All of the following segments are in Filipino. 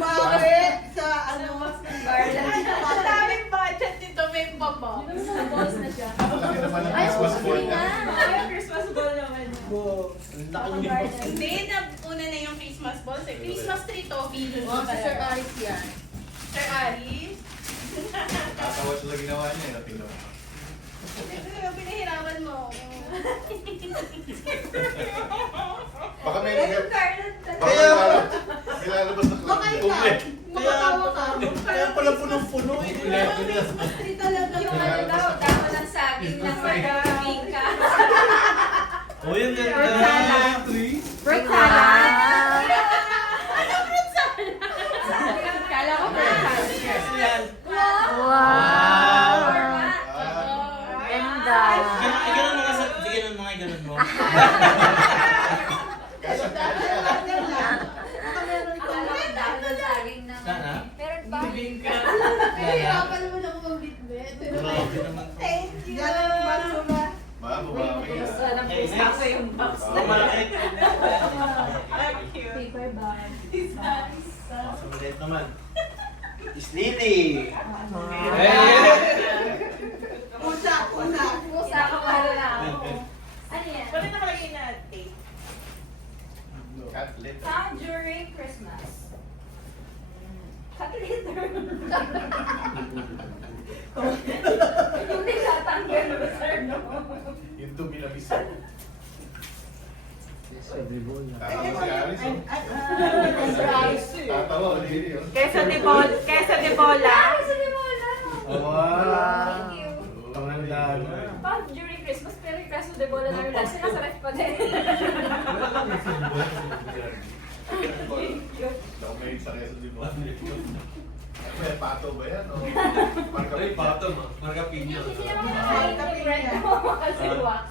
Bakit? Sa ano? Ang daming budget nito, may baba. Balls na siya. Laki naman ng Ay, Christmas okay ball nga. Ay, Christmas ball naman. Ang laki niyo. Hindi, una na yung Christmas balls eh. Christmas tree to, billion Oh, si Sir Aris yan. Sir Aris. Tatawa siya sa ginawa niya eh. Natingnan mo. Ano pinahirapan mo? Baka may Kaya nilalabas na Baka club. ikaw, makatawa ka. Kaya pala punong-puno eh. Christmas tree talaga. Yung ano daw, damo ng saging ng pingka. Oh, yung ganda. Fruit salad. Ano fruit salad? Kala ko fruit salad. Wow! Ganda. Ganun mga sa... Sige nun mga ganun mo. Baka meron ikaw. Kala ko damo ng saging ng... Sana? Meron ba? Nahihirapan naman ako magbitbit. Grabe naman. Thank you. Yan ang basura. Mababawi. Sana post ako yung box. Oh, malaki. Thank you. Paper bag. Sa maliit naman. Slitty! Pusa. Pusa ako, mahalo na ako. Ano yan? Bakit nakalagay na date? Cat litter. Found during Christmas. Cut later. Yung tinatanggal mo, sir, no? Yung dumi na bisa. Tatawa si Aris oh. Tatawa o dili oh. Kesa de Bola. Kesa de Bola. Thank you. Ang ganda. Found during Christmas, pero yung Preso de Bola na relax, nasa ref pa din. Daw may sa reso di ba? May pato ba yan o? Marka Ay, pato mo. Marga pinya. Hindi naman kinakain ng bread mo kasi wax.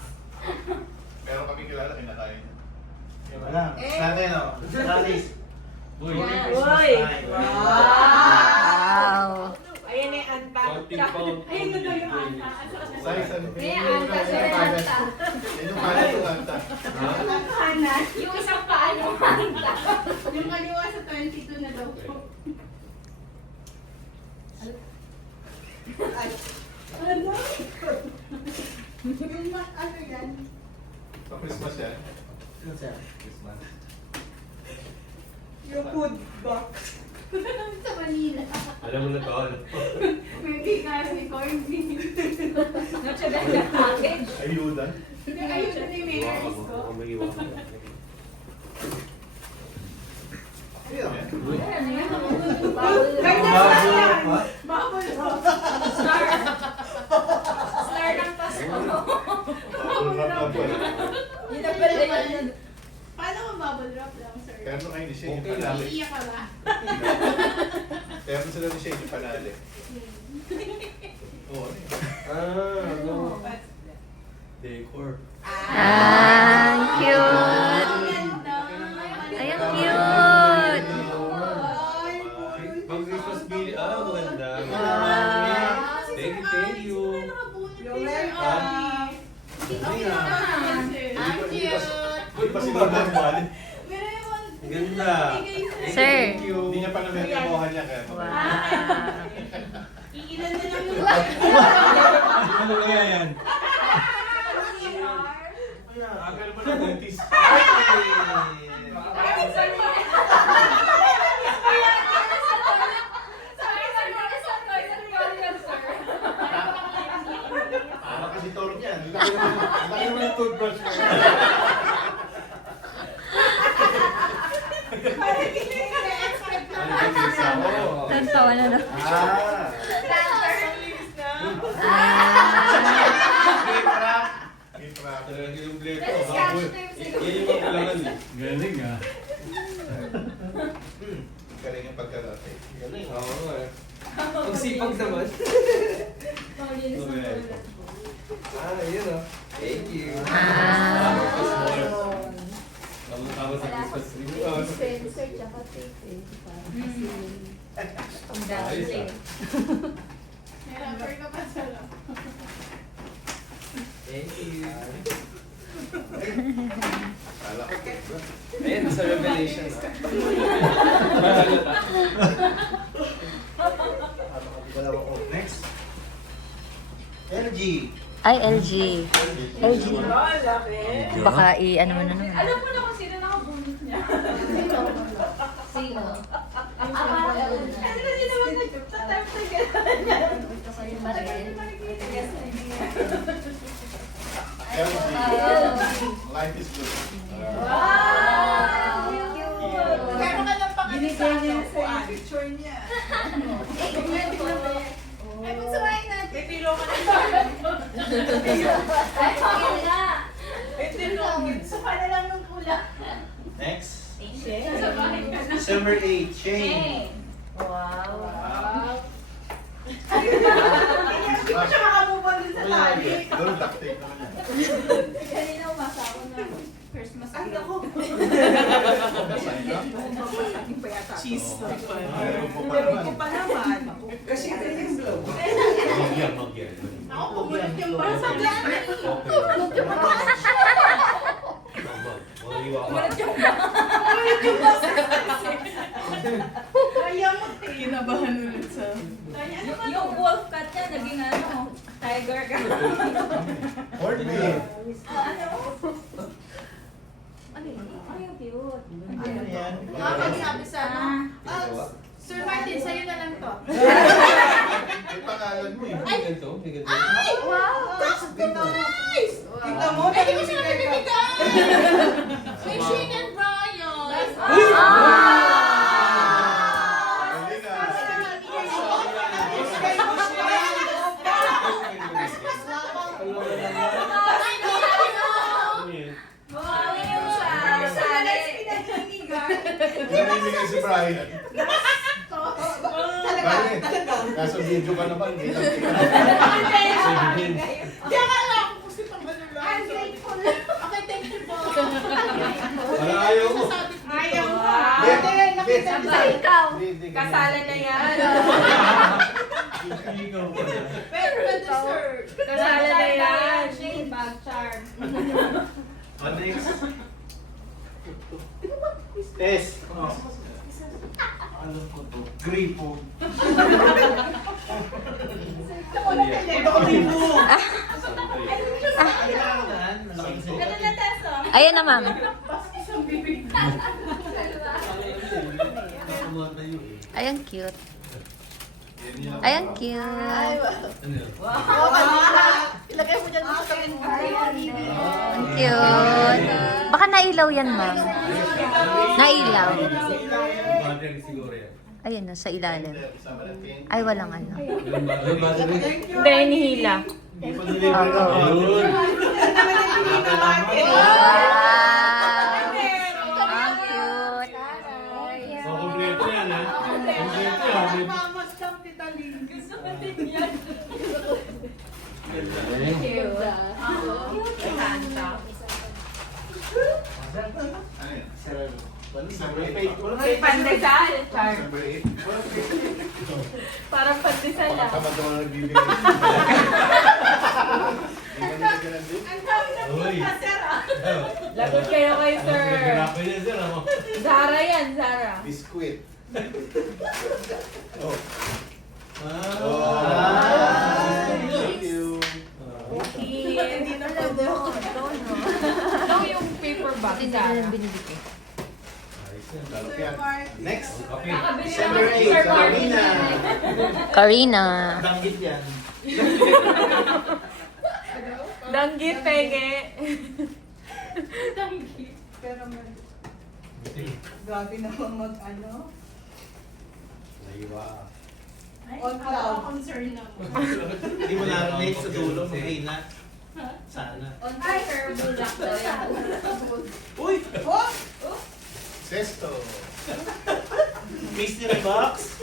Pero kami kilala kinakain. Wala. Sa atin o. Aris. Uy. Uy. Wow! Ayan yung anta. Ayun na daw yung anta. Size ano? May anta, siya may anta. Yan yung kanan ng anta. Kanan. Yung isang paa yung anta. Yung kaliwa sa 22 na daw po. Ay. Ano? Yung ano yan? Pa Christmas yan. Christmas. Yung food box. Sa Manila. Alam mo na to. May kikain ni corned beef. Noche Buena package. Ayuda. Hindi, ayun na yung memories ko. Ayun yan. Ano yan? Bawal. Bubble wrap. Star. Star ng Pasko. Bubble wrap lang po. Yun ang pala yun. Paano kung bubble wrap lang, sir? Kaya nung kayo ni Shane yung Okay lang. panali. Iiyak ka ba? Kaya nung sila ni Shane yung panali. Oo, ano yun? Ano? Decor. Ang cute! Ang ganda. Ay, ang cute! Pag Christmas bili, maganda. Wow. Thank you. You're welcome. Ang cute. Uy, pa sila nagmali. Ganda. Sir. Thank you. Hindi niya pa namemohan niya kaya. Wow! Iilan na lang yung Ano kaya yan? Agal mo na buntis. Para kasi toro niyan. Laki naman yung toothbrush mo. Tantawa na na. Gift wrap. Talagang kinumpleto. Pero scotch tape siguro. Yan yung mga kailangan eh. Galing ah. Galing yung pagkalate. Galing. Oo nga eh. Pagsipag naman. Paulinis ng Okay. bola. Yun ah. Thank you. Wow. Tama sa Christmas tree. Dispenser, tsaka tape eh. Parang kasi ang dami Ayos, eh. May rapper ka pa sa loob. Thank you. Kala ko. Ayun, sa Revelation. Dalawa ko. Next. LG. Ay, LG. LG. Oh, laki. Baka i-ano mo na naman. Alam ko na kung sino nakabunot niya. Sino? Ano na din naman sa time na gano'n. LG. Life is good. Wow! Meron ka ng pangalan sa Binigay niya sa upuan. picture niya. Ay, magsuwain natin. May pilo ka na sa Ito yung suka na lang ng pula. Next. Sa bahay ka na. December 8. Shane. Wow. Hindi ko siya makamubal din sa tali. Doon, duct tape naman yan. Kanina umasa ako na Christmas Ay, gift. ako. Sign up. Cheese na pa. Ayaw mo pa Pero naman. ko pa naman. Kasi ito yung blow. Ako, pumunit yung bar sa gani. Kaya mo, kinabahan ulit sa... Yung wolf cut niya, naging ano, tiger ka. Fort May. Ano yun? Ay, yung cute. Ano yan? Sabi sa ano? Sir Martin, sa'yo na lang to. May pangalan mo eh. Ay! Wow! That's nice! Tingnan mo, Ay, di ko parang sila binigay ka. nabibigay! May Shane and Brian! Galing Namimigay si Brian. Bakit? Kaso video ka naman. Hindi lang Diyan ka lang! Kasi pang ganun lang. I'm grateful. Okay, thank you po. Ayaw mo. Ayaw mo. Hindi, nakita niyo sa ikaw. Kasalan na yan. Pero dessert. Kasala na yan. Shane, bag charm. What next? Test. Alam ko to. Gripo. Ano na teso? Ayan na, ma'am. Isang bibig. Ayan, cute. Ayan, cute. Ilagay mo dyan sa Ang cute. Baka nailaw yan, ma'am. Nailaw. Ayan na, sa ilalim. Ay, walang ano. Hindi, nihila. Oh, go. Wow! Ang cute. Mama, stop kita, Lynn. Gusto ko din yan. Cute. Pandesal. Charm. December 8. Parang pandesal Baka ah. tamad naman nagbibigay. Hindi ka nilagyan ng date? Ang dami na punta, sir. Lagot kayo kay sir. Zara yan, Zara. Biskuit. Oh. Thank you. Hindi na pwede. Ito yung paper bag, Hindi Zara. na binibigay. Lalok yan. Next. Nakabili December naman 8. ng Sir Karina. Karina. Banggit yan. Danggit, pege. Pero grabe naman mag-ano. On cloud. Concern na mo. Hindi mo narinig sa dulo. Mahina. Sana. On paper, bulak daw yan. Uy! Oh! Sesto. Mystery box.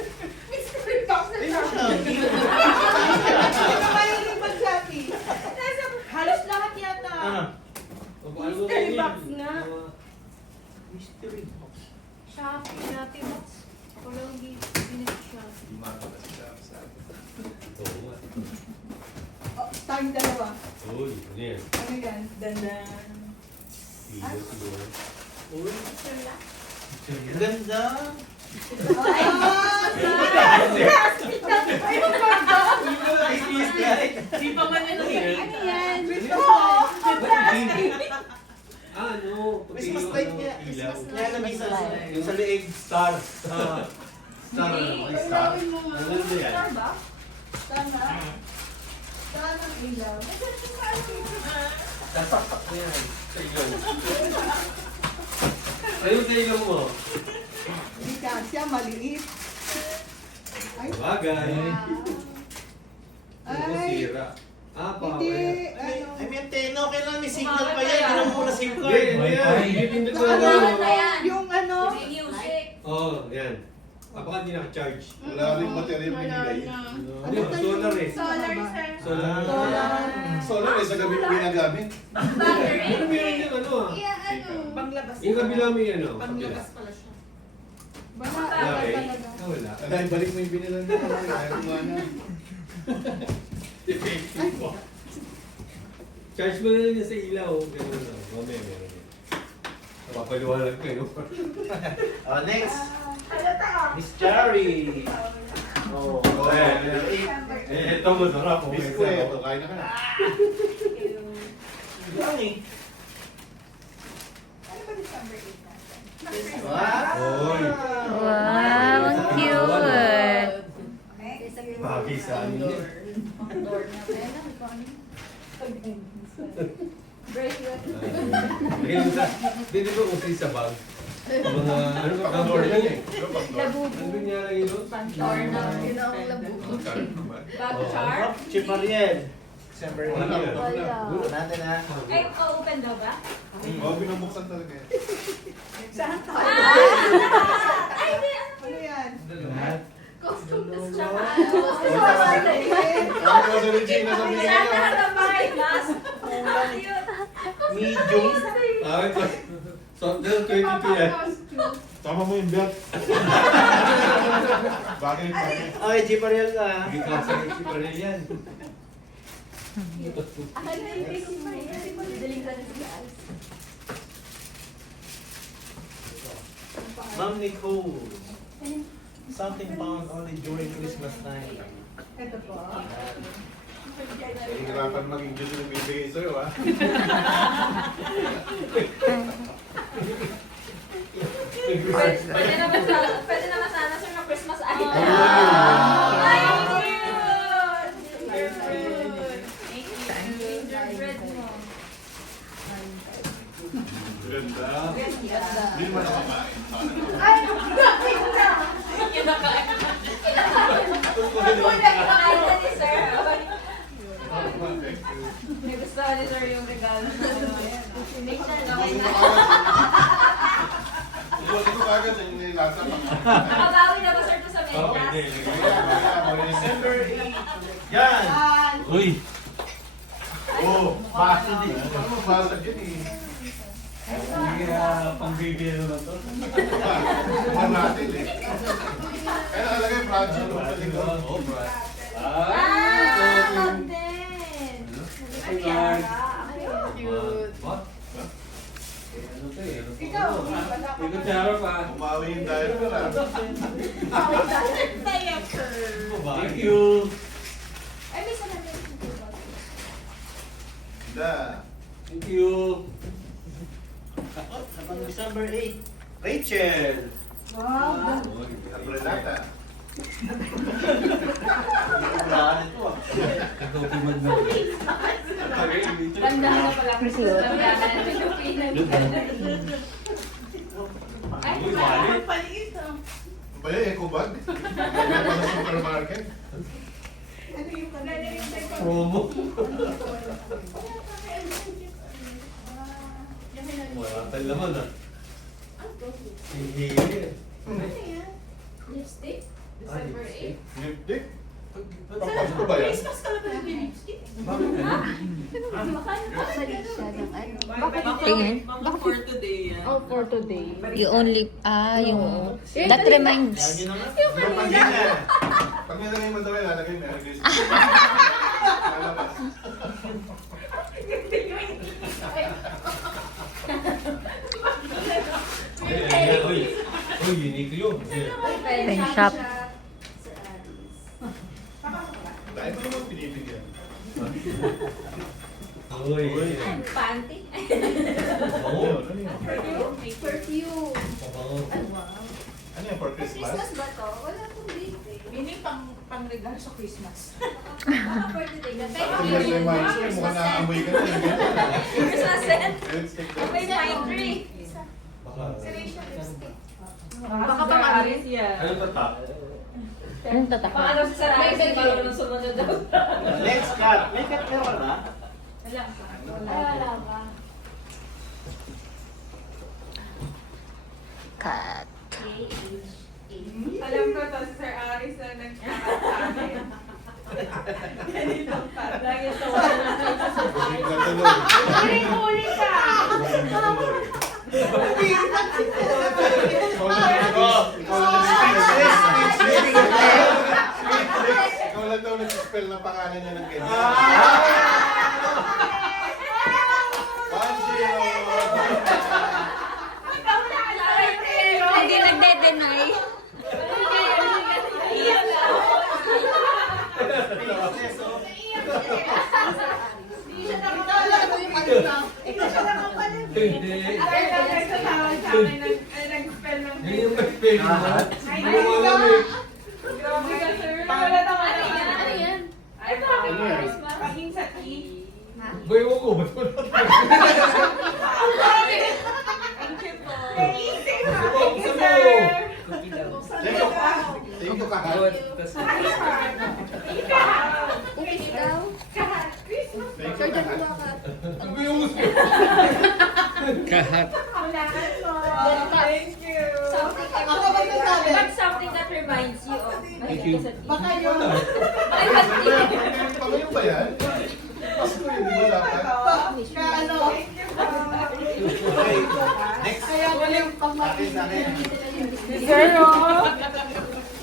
Mystery box na siya. Ano kayo yung mag-shopping? Halos lahat yata. Mystery box nga. Mystery box. Shopee, Shopee box. Walang binag-shopee. Di makakita si Sam. Oh, time dalawa. Uy, ano yan? Ano yan? Dandan. Ang ganda. Di pa man yan Ano yan? Ano? Christmas light niya. Ilaw. Kaya namin yung sa leeg, star. Star. Hindi. Star. Gawin mo nga. Ang ganda yan. Star ba? Tama. Saan ang ilaw? Sasaksak na yan. Sa ilaw. Ayun sa ilaw mo. Hindi siya maliit. Ay, Bagay. Ay. Ay. Sira. Ah, pa. hindi. Ay, Ano? may antena. Kailangan may signal pa yan. Hindi mo muna SIM card. Hindi, hindi yan. Hindi ko Ano? na. Yung ano? May music. Oo, yan. Baka hindi naka-charge. Wala rin material binigay. Hindi, solar eh. Solar, sir. Solar. Solar eh, sa gabi mo ginagamit. Battery. Ano meron yung ano ah? Iya, ano? Panglabas. Yung kabila mo yung ano? Panglabas pala siya. Baka Okay. talaga. Ah, wala. Dahil balik mo yung binilan mo. Ayaw mo nga. Charge mo na lang yan sa ilaw. Ganun na. Mamaya meron yan. Papaliwanag kayo. Oh, next. Halata. Miss Cherry. Oh, Ito masarap. Miss ko eh, ito, kain na ka na. Yan eh. Ano ba December 8 natin? Wow. Oy. Wow, ang cute. Bagay sa amin yan. Door na. Ayan na, ikaw ano? Bracelet. Lagyan mo sa... Hindi ba usi sa bag? Mga ano ka? Pang door yan eh. Ano pang door? Ano niya lang yun? Door na. Yun ang labo. Bago char? Chip Ariel. December Wala. 8. Wala. Natin ha. Ay, open daw ba? Oo, binubuksan talaga yan. Saan to? Ay, hindi. Ano yan? Costume tas tsaka Wow. ano. Ano ba sa Regina sa bigay Lahat niya? ng bahay, mas. Ang cute. Medium. Ah, ito. So, 22 yan. Tama mo yung belt. Bagay pa. Okay, Chip Ariel na. Hindi ka sa si Parel yan. Ano yung face mo? Daling ka na sa guys. Ma'am Nicole. Something found only during Christmas time. Ito po. Hihirapan maging Diyos yung bibigay sa'yo ah. Pwede naman sana sir na Christmas item. Ah. Ay, cute! Thank you. Gingerbread mo. Ganda. Hindi naman ako kain. Ay, bakit na? Kinakain na ni sir. Nagustuhan ni sir yung regalo. Thank you. Ibutin ko kagad sa yung nilasa pa. Nakabawi na ba sir to sa Oh, medyas? hindi. December 8. Yan. Uy! Oo, basa din. Ano mo basa din eh. Pang-baby naman to. Ano natin eh. Kaya nakalagay project mo sa likod. Oh, Brad. Ah, content! Ay, Ay, cute. What? Ano to eh? Ikaw. Ikaw Tiara pa. Umawi yung diaper ah. Thank you. Ay, may salamin. Da. Thank you. Napang December 8. Rachel. Wow. Renata. Wala ito ah. Ikaw tumad na. Tanda na pala. Tanda na yung pinag- Ay, Uy, wallet. Paliit ah. Ano ba yan? Eco bag? May pa sa supermarket? Ano yung Promo. Wala tayong laman ah. Hindi yan. Lipstick? Ah, December 8? lipstick. Lipstick? Papasok ko ba yan? Christmas ka lang ba yung lipstick? Bakit ano? Tingin. Baka for today yan. Oh, for today. You only, yung, that reminds, Yan yun naman. Yung kanina. Pag nilagay mo daw yan, lalagay mo yan. Lalabas. Oh, unique yun. Pen shop. Sa Aris. Dahil mo naman pinibigyan. Uy. Panty. Oo. Ano yun? Perfume. Pabango. Ay, wow. Ano yun, for Christmas Christmas? ba to? Wala pong date eh. Meaning pang-regalo sa Christmas. Baka birthday na. Thank Ang you. may minds ko, mukhang naaamoy ka na. Christmas scent. Let's take that. May pine tree. Baka. Baka pang alis yan. Ano pa ta? Anong tatak? Pang ano sa sarili, parang nung sumunod daw. Next cut. May cut meron ka na? Wala pa. Ay, wala ba? Cut. Alam ko to, si Sir Aris na nagkakat sa akin. Ganito pa. Lagi ito wala na kayo sa Busing ka tuloy. Huli ka! Ikaw lang daw nag-spell ng pangalan niya ng ganyan. 1-0. Hindi nagde-deny. Hindi. Sa tawag sa akin, nag-spell ng Hindi yung mag-spell mo. Ay, Hindi mo alam eh. Grabe ka, sir. Wala na wala. Ano yan? Ay, bakit? Paging sa T. Boy, ewan ko. Ba't mo na? Thank you po. Buksan mo. Thank you, Kahat. Cookies daw. Thank Sir, you, dyan Kahat. po ka. Ano ba yung gusto? Kahat. Thank you. Something But something that reminds you of. Thank you. Baka yun. Pagayon ba yan? Pasko yun, di ba dapat? Ano? Okay. Next. Kaya wala yung Akin, akin. Girl, oh.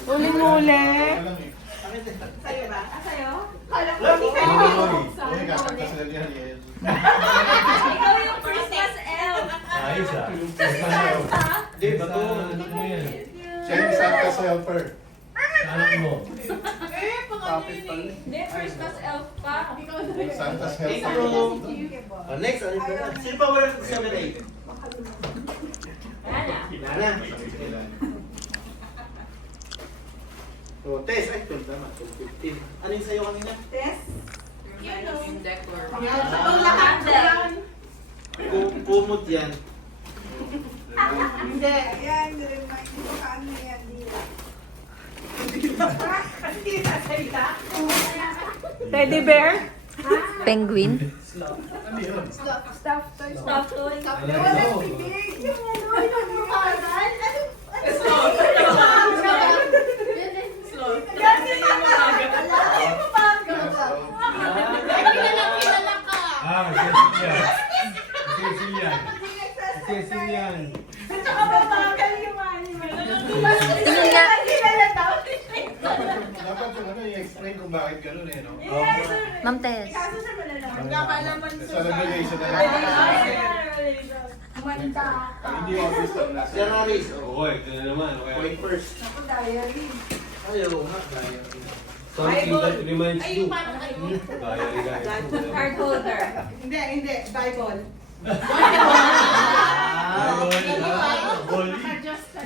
Uli-muli. Walang eh. Sa'yo ba? Sa'yo? Kala ko Love. hindi ka Uy, kakanta sila ni Ariel. Ikaw yung Christmas elf. Ayos ah. Di ba to? Ano mo yan? Siya yung Santa's helper. Anak mo. Kapit pa rin. Hindi, Christmas elf pa. Santa's Thank helper. you. Next, ano ba? Sino pa wala sa 7-8? Wala. Wala na. So, Tess, ay, 12 naman. 15. Ano yung sa'yo kanina? Yung decor. Ang lahat din. Kumot yan. Hindi. Ayan, remind mo ka ano yan. Hindi sasalita. Teddy bear? Penguin. Ano yun? Stop toy. Alam mo. Ah, Cecil yan. Cecil yan. Tingnan nga. Dapat yung ano, i-explain kung bakit ganun eh, no? Ma'am Tess. Magkakalaman Sa regulation na lang. Manda. Hindi obvious lang nasa. Janaris. Oo, ito na naman. Ano kaya? Point first. Ayaw nga. Something that reminds you. paano kayo? Diary, guys. Card holder. Hindi, hindi. Bible.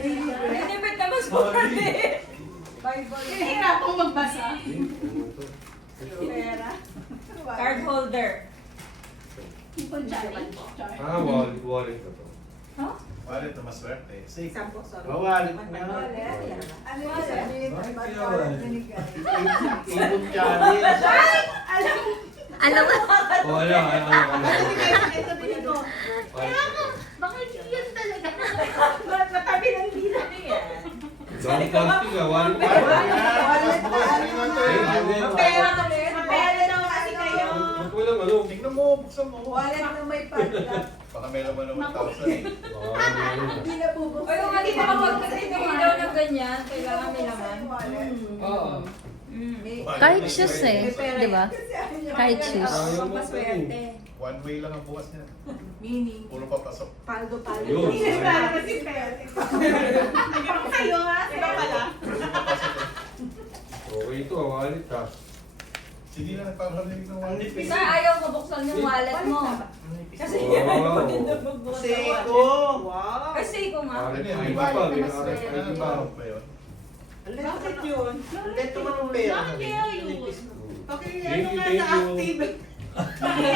Hindi ba't naman sorry? Bible. Hirap akong magbasa. Pera. Card holder. Ah, wallet ko to. Wallet na maswerte. Sige. Sampo, sorry. Bawalit na. Ano yung sabihin? Ibon challenge. Ano ba? Oh, ano. Sabihin ko. Wallet ko to. Bakit yun talaga? Matabi ng dila niya. Dami casting ah, wallet ko. Bukas, tingnan tayo. Pera ulit. Pera daw kasi kayo. Ba't walang ano? Tingnan mo, buksan mo. Wallet na may padlock. Baka may laman ng 1,000 eh. Baka meron na. Hindi na bubuksan. O yung hindi makapagpagpagpag daw ng ganyan, kailangan may laman. Oo. Kahit shoes eh. Di ba? Kahit shoes. Sayang mo Pampaswerte. One way lang ang bukas niya. Meaning, Puro papasok. paldo-paldo. Yun. Hindi na kasi pera. Wallet ka. Sige na, nagpaparinig ng Ang wallet. nipis. Sir, ayaw ko buksan yung wallet mo. Ang nipis. Kasi Wow. hindi ko din nabugbukas sa wallet. Seiko! Wow! Kasi ko nga. Ano yan? May Iba pa, wallet may na mas RFID rare. pa. ba yun? Bakit yun? Leto man ang pera. Bakit kaya yun? Nipis. Okay, Thank ano you, nga thank sa you. active? Hindi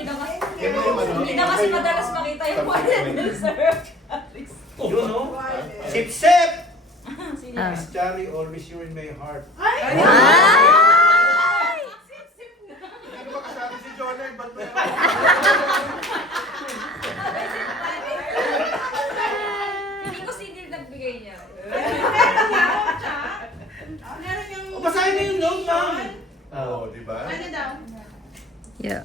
na kasi, Yan na yung ano? hindi na kasi madalas makita yung wallet ni Sir. Yun, no? Sip-sip! Sige. Ah. Miss Charlie, always you're in my heart. Ay! Ano ba kasama si Jonah? Ba't ba yan? Hindi ko sinil nagbigay niya. Meron yung... O, basahin mo yung note, ma'am. Oo, di ba? Ano daw? Yeah.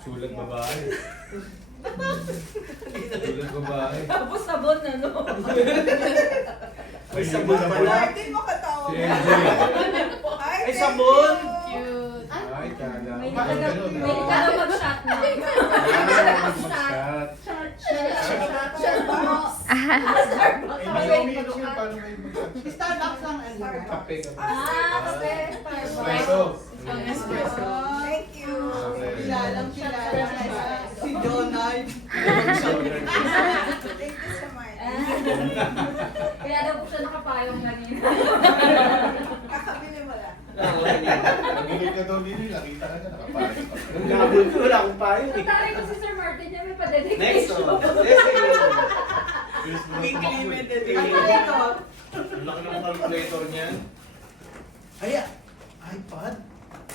Sulat babae. Sulat babae. Tapos sabon na, no? May sabon pala. Martin mo katawa. Si MJ. Ay, sabon! Cute. Ay, kala. May Bakit ganun? may ka mag-shot na. Mag-shot. Starbucks. Hindi ko umiinom yun. Paano kayo mag-chat? Starbucks ang ano. Kape ka. Kape. Espresso. Ang espresso. Thank you. Kilalang kilala. Si Jonah. Thank you so much. Kaya daw po siya nakapayong kanina. Kakabili mo lang. Nag-init ka daw din. Nakita ka na. Nakapayos pa. Ang nabol ko, wala akong payo eh. Tatay ko si Sir Martin niya may Next, pa-dedication. oh. Next, Weekly Ang meditation. laki ng calculator niyan. Ay, iPad?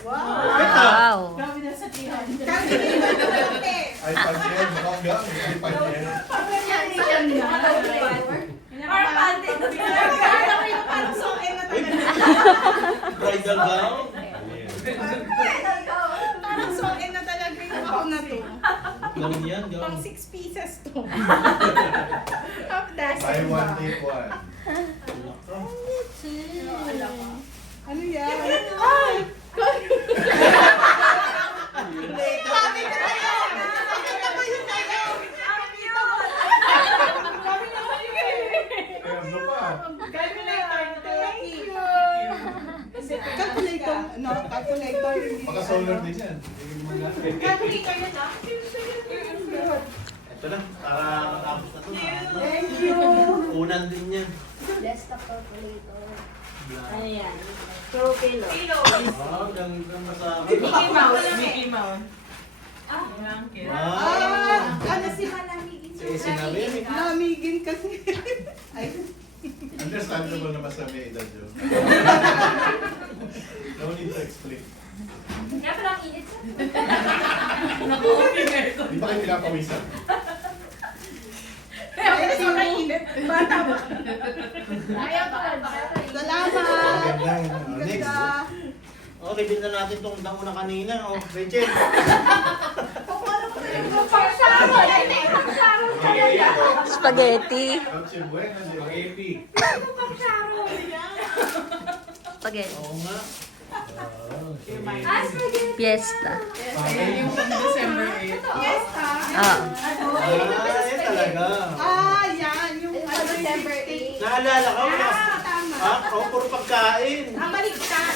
Wow. Wow. Grabe na sa 300. Kakabili mo lang eh. iPad yan. Mukhang gamit. iPad yan. Or panty. Parang sukin na talaga. Bridal gown? Parang sukin na talaga yung ako na to. Gown yan, Pang gown. 6 pieces to. Half dozen Buy one, ba? take one. Ano yan? Ay! Sabi ko na yun! Nakita ko yun sa'yo! Sabi na sa'yo eh! Kaya ano pa? Calculator. Thank you! Calculator. No, calculator. Baka solar din yan. Calculator na lang. Ito na, para matapos na to. Thank you! Unan din yan. Desktop calculator. Ano yan? Pro pillow. Wow, ganda masama. Mickey Mouse. Mickey Mouse. Ah, Wow! Ano si Malamigin Eh, sinabi. Namigin kasi. Ay, Understandable naman sa may edad yun. No need to explain. kaya pala ang init sa. Di ba kayo pinapawisan? thank you. Bata ba? Ayaw pa. Salamat. Ganda. Next. Ganda. Okay, bilhin na natin itong damo na kanina. Oh, Rachel. Spaghetti. Noche buena, di ba? Spaghetti. Spaghetti. Oo nga. Ah, spaghetti. Fiesta. Yung December 8. Yes, ha? Ah. Ay, talaga. Ah, yan. Yung ano, December yung 8. Naalala ka? Ah, tama. Ha? Oo, puro pagkain. Ah, baligtad.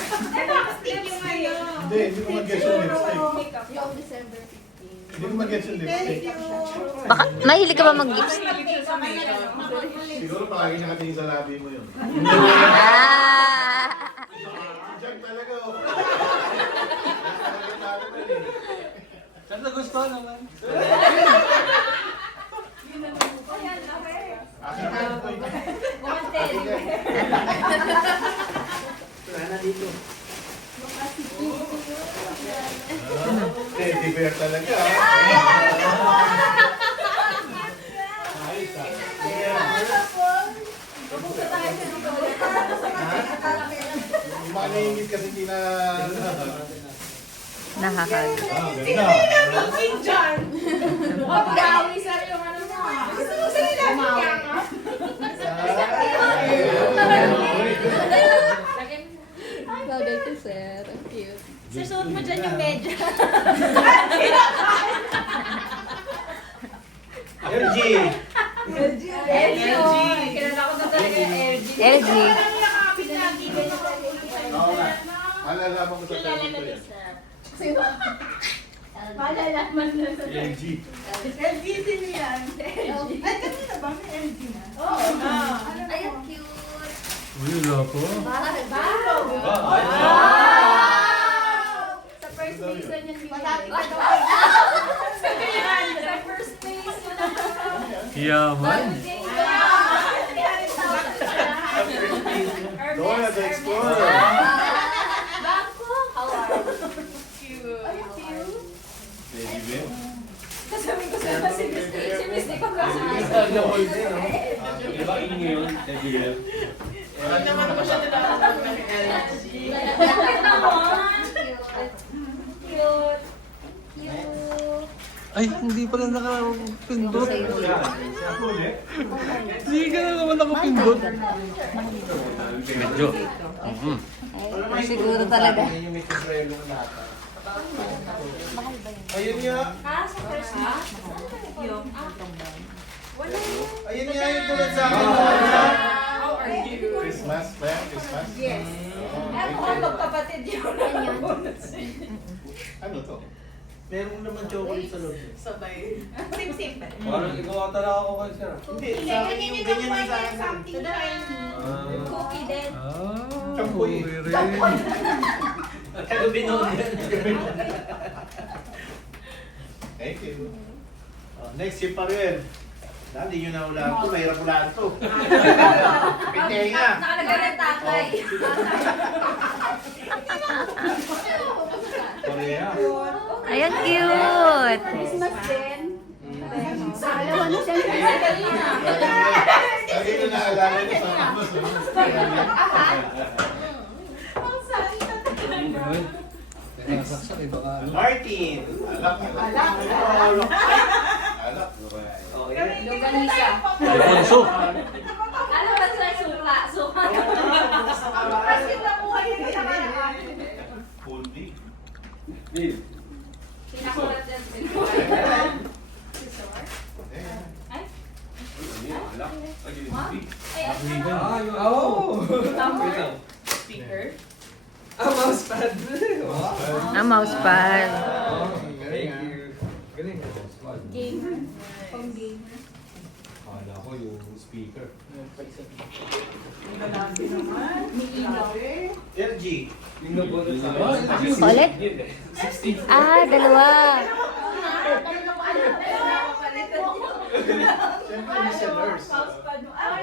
Stick yung ngayon. Hindi mo mag-get yung lipstick. Yung December 15. Hindi mo mag-get yung Thank lipstick. you. Baka, mahilig ka ba mag-lips? Siguro palagi nakatingin sa labi mo yun. Ah! Diyan talaga, oh. Saan gusto naman? Ayan, okay. Akin na yung point. Mukhang teddy bear. Wala na dito. Teddy bear talaga, ah. Ayos, ah. Pupunta tayo sa dito. Yung mga nahingit kasi hindi na... Nakakal. Ah, Sino ganda. yung namigin dyan? Mukhang gawi sir yung ano mo. Gusto mo sila namigin ka? Bagay ko, sir. Ang cute. Sir, suot mo dyan yung medya. LG. LG. Kilala ko na talaga yung LG. LG. Parang nakapit lagi. Oo, Oo nga. Malalaman ko sa Kilala tayo na ni yan. Sir. Sino? Malalaman na sa LG. LG din yan. Ay, kanina ba may LG na? Oo. Ay, ang cute. Uy, wala po. Sa first place na niyan Malapit binili. na daw. Sa first place mo na. Yaman. Dora the Explorer. Bangko. How are you? Cute. Baby Bill. Kasabi ko sa si Miss Day. Si Miss Day ko kasi. Di ba ingay yun? Teddy bear. Hindi naman ko siya nilalagay ng LG. Bakit naman? Cute. Cute. Ay, hindi pala nakapindot. Hindi ka na naman nakapindot. Medyo. Siguro talaga. Yung may kumbrelong lata. Mahal ba yun? Ayun nga. Sa first place? Yung. Ayun nga yung tulad sa akin. How are you? Christmas ba yan? Christmas? Yes. Oh, Ay, mukhang magkapatid yun. Ano to? Meron naman chocolate sa loob. Sabay. Sim-sim. Parang ikaw talaga ako kayo, sir. Hindi, sa akin yung ganyan din sa akin. Something shiny. Cookie din. Champoy. Kagabi noon yan. Thank you. Next year pa rin. Dahil hindi nyo na ulaan to, mahirap ulaan to. Pitenga. Nakalagay ng tatay. Korea. Ay, ang cute! Christmas din. Sa alawa na siya. Lagi na naalala niyo sa Christmas. Martin. Alak. Alak. Oh, yan. Longganisa. Alfonso. Ano ba sa suka? Suka. Kasi nakuha yun sa kanya. Fundi. Bill. Pinakulat din sila. Ay, Alak. ay, Speaker. Ah, mousepad. Thank you. Galing. gamer. Pang gamer. Akala ko yung speaker. Ang lalaki naman. Grabe. LG. Yung nabunod sa Ulit? 16. Ah, dalawa. Siyempre, he's a nurse. Ay,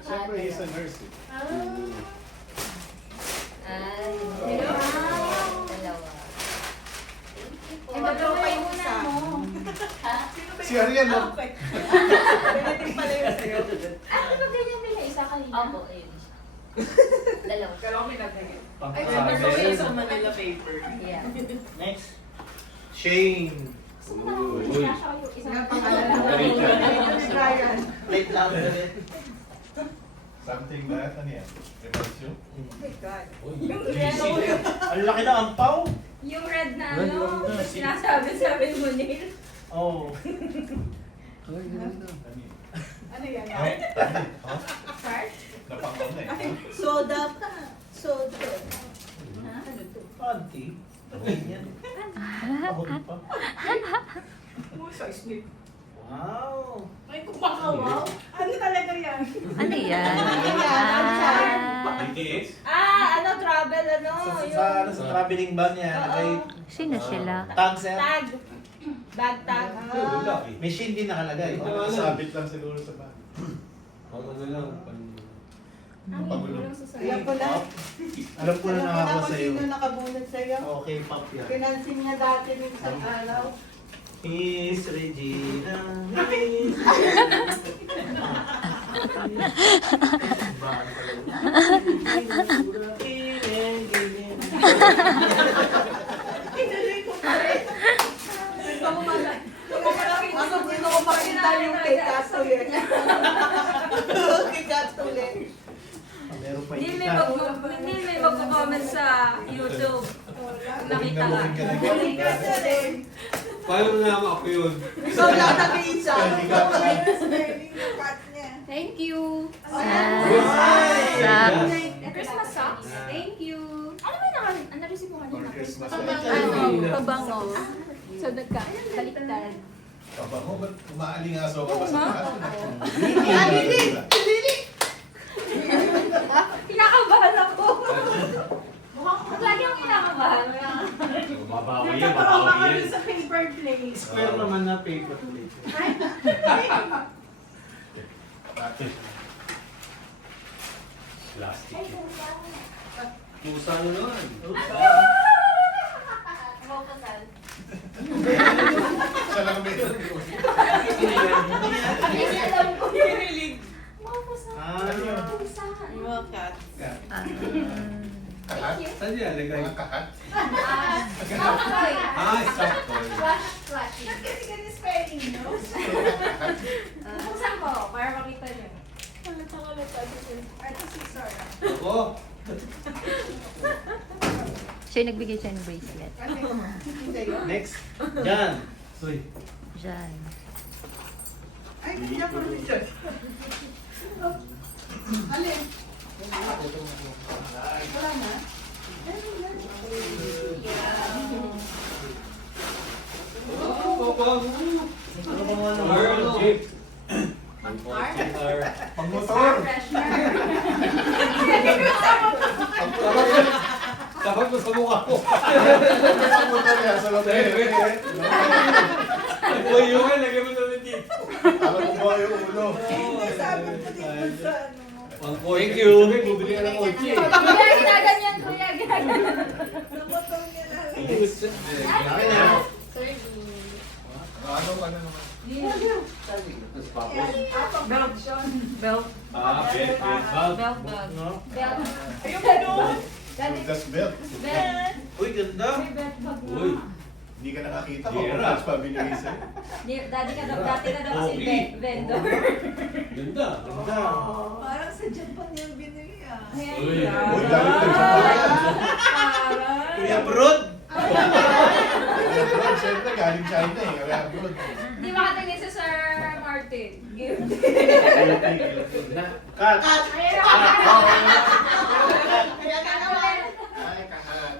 Siyempre, he's a nurse. Ay, dalawa. Eh, mag-tropa yung una mo. Si Ariel, no? Pinitin pala yun sa'yo. Ano ba ganyan nila? Isa kanina? Opo, ayun. Dalawa. Pero ako may nagagay. Ay, Pangkasabi. remember ko yung sa Manila paper. Yeah. Next. Shane. Uy. Yung pangalan ng Brian. Late lang ulit. Something that, ano yan? Reminds you? Oh my God. Ang laki na ang pau. Yung red na ano, sinasabi-sabi mo Neil. Oh. Ano yan? Ano yan? Ha? Start? Napangkaw na eh. Soda pa. Soda. Panty. Ganyan. Pahod pa. Sa snip. Wow. Ay, kumakawaw. Ano talaga yan? Ano yan? BTS? Ano, travel, Sa traveling ban niya, nagay Sino sila? tag sir. Tag. Bag tag. Wala eh. Machine din nakalagay. Sabit lang siguro sa bag. Ano lang. Pagulo. Alam ko na. Alam ko na nakaka Alam ko sa'yo. sino nakabunod sa'yo. Okay, pop yan. Pinansin niya dati ng isang araw. Miss Regina. Inuloy ko pa rin. Gusto ko makita yung kay Katuloy. Kay Katuloy. Meron pa Hindi isa. may magko-comment sa YouTube. Nakita ka. Kay Katuloy. Paano na naman ako yun? So, latabihin siya. Thank you. Ay! Sa... Christmas socks? Thank you. Ano ba yung na-receive mo kanina? Christmas. Pabango. So, baliktad. Kabango, ba't umaalingaso ka ba sa taas? Kinakabahan ako. Lagi akong kinakabahan. Mabawi yan, Nagpaparoon ka mabawi dun yan. sa paper plate. Pero naman na paper plate. Plastic. Pusa na naman. Siya lang may Hindi alam ko yun. Kinilig. Ano yun? Mga cat. kahat. Saan yan? Lagay. Mga kahat. Ah, soft toy. Flash. Kasi ganun spelling, no? Buksan ko, para makita niyo. Ito si Sora. Ako. Siya yung nagbigay siya ng bracelet. Next. Jan. Uy. Diyan. Ay, kanya pa rin siya. Alin? Wala na? Oh, bago. Ano bang ano? Earl Jeep. Pangmotor. Kapag mo sa mukha ko. Pangmotor yan sa loob. Uy, yung nga, lagyan mo naman dito. Alam mo ba yung ulo? Sabi ko dito sa ano. Thank you. Bumili ka ng kotse. Kuya, ginaganyan, kuya, ginaganyan. Sa motor niya lang. Laki na. Ano naman? Belt. Belt. Ah, belt. Belt. No? Belt. Ayun ka doon. Just belt. Belt. Uy, ganda. May belt bag na. Uy. Hindi ka nakakita ko. Tira. Tapos pa binigay sa'yo. Dati ka daw kasi Okay. vendor. Ganda. Ganda. Parang sa Japan yung binili ah. Uy. Uy, galing na siya pa yan. Kuya Brod. Siyempre, galing China eh. Kaya abroad. Di makatingin si Sir Martin. Gift. Kat. Ayan Kaya kakawalan. Ay, kahat.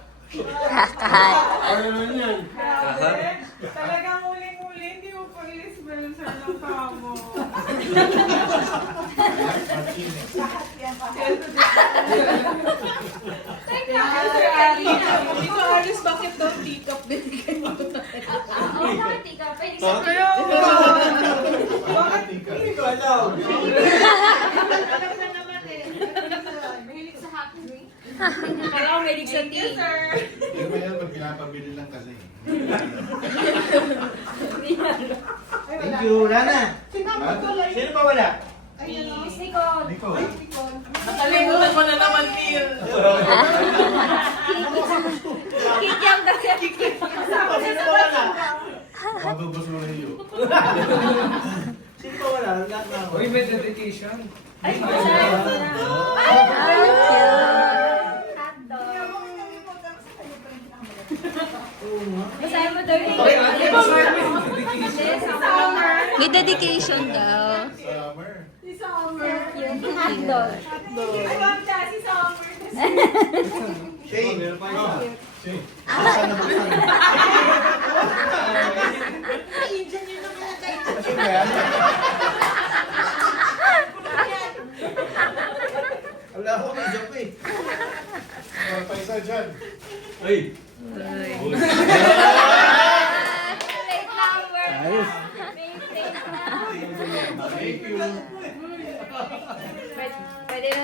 Kakahat. Ano naman yan? Grabe. Talagang uling-uli. Hindi mo pa i-spell sir ng kamo. Martinez. Thank you, Sir Alina. Dito, Aris, bakit daw tikap binigay mo? Oo, bakit ikaw? Pwede sa Bakit ika? Hindi ko alam. Alam na naman eh. Mahilig sa happy drink. Kaya ako mahilig sa Thank you, tea. sir. Hindi ba yan pag pinapabili lang kasi? Thank you. Wala na. Sino pa wala? Ayun o. Miss Nicole. Nico. Nakalimutan ko na naman, Neil. Kikyam kasi. Sino pa wala? Mababasuhin yun. Sino pa wala? Lahat na ako. Uy, may dedication. Ay, sir. Ay, cute. Hotdog. Nakalimutan ko sa kanya pa yung pinakamalaki. Basahin mo daw yung Summer. May dedication daw. Summer. Si Summer. hotdog. Ay, wag na, si Summer. Shane. Meron pa isa. Shane. Buksan na buksan. Ay, dyan yun nakalagay. Kasi ba yan? Wala ako may joke eh. Meron pa isa dyan. Ay. Uy. Uy. Plate number. May plate na. Thank you.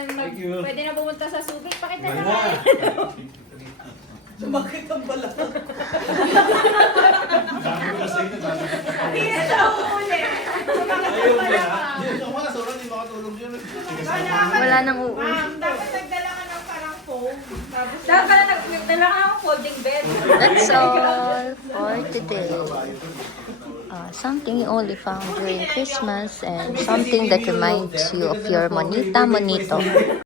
Thank you. Pwede na pumunta sa Subic. Pakita Wala. naman. Sumakit ang balak. Sabi ko na sa'yo, sasagot ka. Hindi na siya umuli. Sumakit ang balak. Ito mo na, sobrang di makatulog yun. Wala nang uuwi. Ma'am, dapat nagdala ka ng parang foam. Tapos Dapat pala nagdala ka ng folding bed. That's all for today. Something you only found during Christmas and something that reminds you of your Monita Monito.